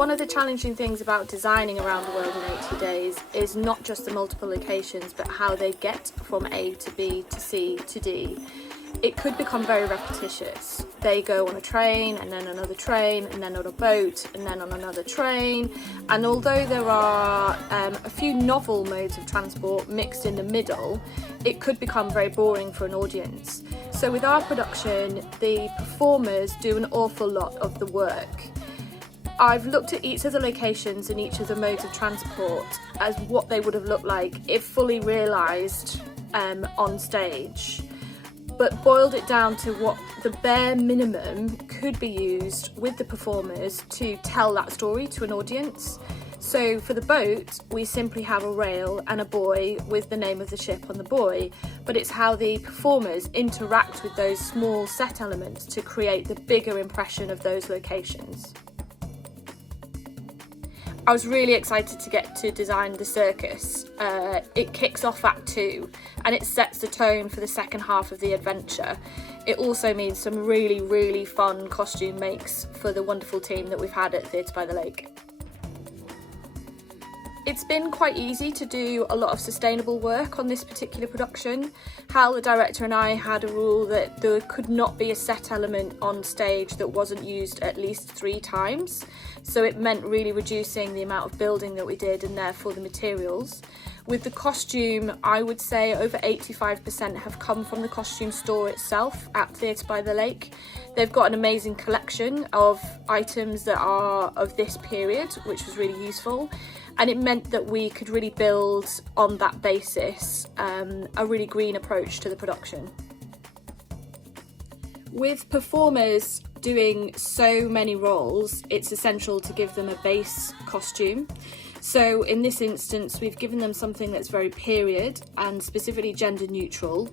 One of the challenging things about designing Around the World in 80 Days is not just the multiple locations, but how they get from A to B to C to D. It could become very repetitious. They go on a train, and then another train, and then on a boat, and then on another train. And although there are a few novel modes of transport mixed in the middle, it could become very boring for an audience. So with our production, the performers do an awful lot of the work. I've looked at each of the locations and each of the modes of transport as what they would have looked like if fully realised on stage, but boiled it down to what the bare minimum could be used with the performers to tell that story to an audience. So for the boat, we simply have a rail and a buoy with the name of the ship on the buoy, but it's how the performers interact with those small set elements to create the bigger impression of those locations. I was really excited to get to design the circus. It kicks off Act 2 and it sets the tone for the second half of the adventure. It also means some really fun costume makes for the wonderful team that we've had at Theatre by the Lake. It's been quite easy to do a lot of sustainable work on this particular production. Hal, the director, and I had a rule that there could not be a set element on stage that wasn't used at least 3 times. So it meant really reducing the amount of building that we did and therefore the materials. With the costume, I would say over 85% have come from the costume store itself at Theatre by the Lake. They've got an amazing collection of items that are of this period, which was really useful. And it meant that we could really build on that basis a really green approach to the production. With performers doing so many roles, it's essential to give them a base costume. So in this instance, we've given them something that's very period and specifically gender neutral.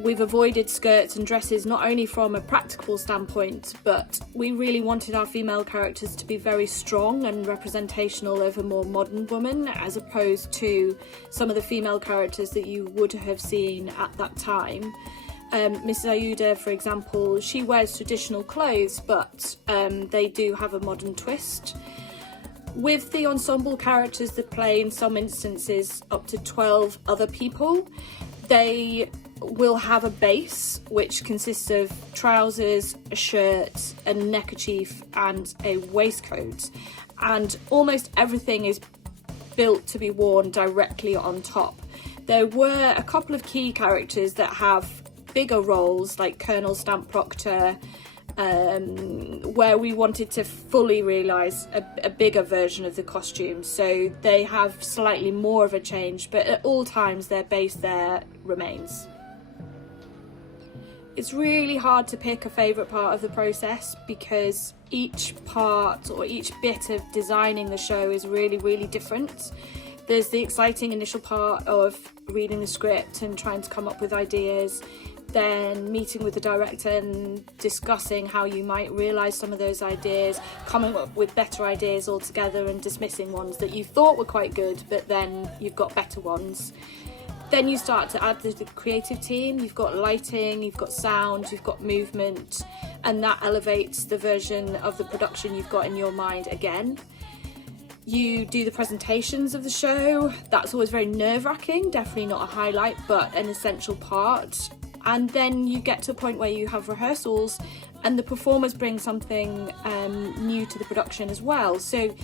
We've avoided skirts and dresses not only from a practical standpoint, but we really wanted our female characters to be very strong and representational of a more modern woman, as opposed to some of the female characters that you would have seen at that time. Mrs. Ayuda, for example, she wears traditional clothes, but they do have a modern twist. With the ensemble characters that play, in some instances, up to 12 other people, they will have a base which consists of trousers, a shirt, a neckerchief and a waistcoat, and almost everything is built to be worn directly on top. There were a couple of key characters that have bigger roles, like Colonel Stamp Proctor, where we wanted to fully realise a bigger version of the costume, so they have slightly more of a change, but at all times their base there remains. It's really hard to pick a favourite part of the process because each part or each bit of designing the show is really different. There's the exciting initial part of reading the script and trying to come up with ideas, then meeting with the director and discussing how you might realise some of those ideas, coming up with better ideas altogether and dismissing ones that you thought were quite good, but then you've got better ones. Then you start to add the creative team. You've got lighting, you've got sound, you've got movement, and that elevates the version of the production you've got in your mind again. You do the presentations of the show. That's always very nerve-wracking, definitely not a highlight, but an essential part. And then you get to a point where you have rehearsals and the performers bring something new to the production as well. So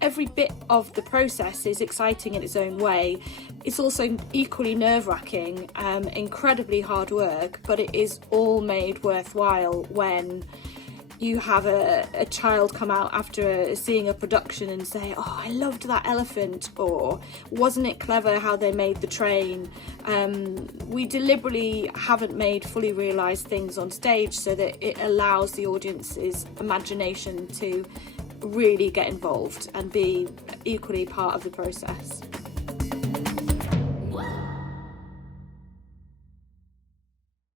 every bit of the process is exciting in its own way. It's also equally nerve-wracking, incredibly hard work, but it is all made worthwhile when you have a child come out after seeing a production and say, "Oh, I loved that elephant," or "Wasn't it clever how they made the train?" We deliberately haven't made fully realised things on stage so that it allows the audience's imagination to really get involved and be equally part of the process.